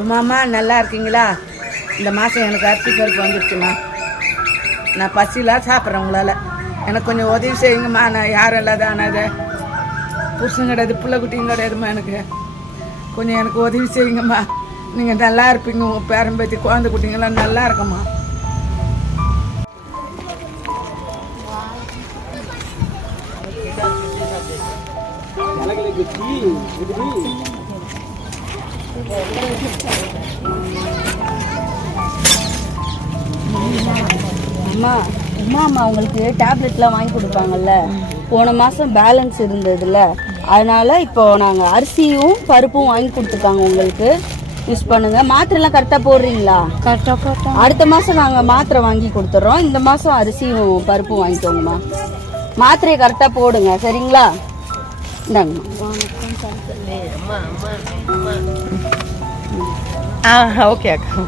உமாம்மா நல்லா இருக்கீங்களா? இந்த மாதம் எனக்கு அரிசி பருப்பு வந்துடுச்சுமா. நான் பசிலாம் சாப்பிட்றேன். உங்களால் எனக்கு கொஞ்சம் உதவி செய்யுங்கம்மா. நான் யாரும் இல்லாத அனாதை, புருஷன் கிடையாது, பிள்ளை குட்டியும் கிடையாதும்மா. எனக்கு கொஞ்சம் எனக்கு உதவி செய்யுங்கம்மா. நீங்கள் நல்லா இருப்பீங்க, உங்கள் பேரம்பேத்தி குழந்தை குட்டிங்கெல்லாம் நல்லா இருக்கம்மா. அம்மா உமாம்மா உங்களுக்கு டேப்லெட்லாம் வாங்கி கொடுப்பாங்கல்ல, போன மாதம் பேலன்ஸ் இருந்ததுல, அதனால் இப்போது நாங்கள் அரிசியும் பருப்பும் வாங்கி கொடுத்துருக்காங்க உங்களுக்கு. யூஸ் பண்ணுங்கள். மாத்திரைலாம் கரெக்டாக போடுறீங்களா? கரெக்டாக. அடுத்த மாதம் நாங்கள் மாத்திரை வாங்கி கொடுத்துட்றோம். இந்த மாதம் அரிசியும் பருப்பும் வாங்கிக்கோங்கம்மா. மாத்திரையை கரெக்டாக போடுங்க, சரிங்களா? இந்தாங்கம்மா. ஓகே அக்கா.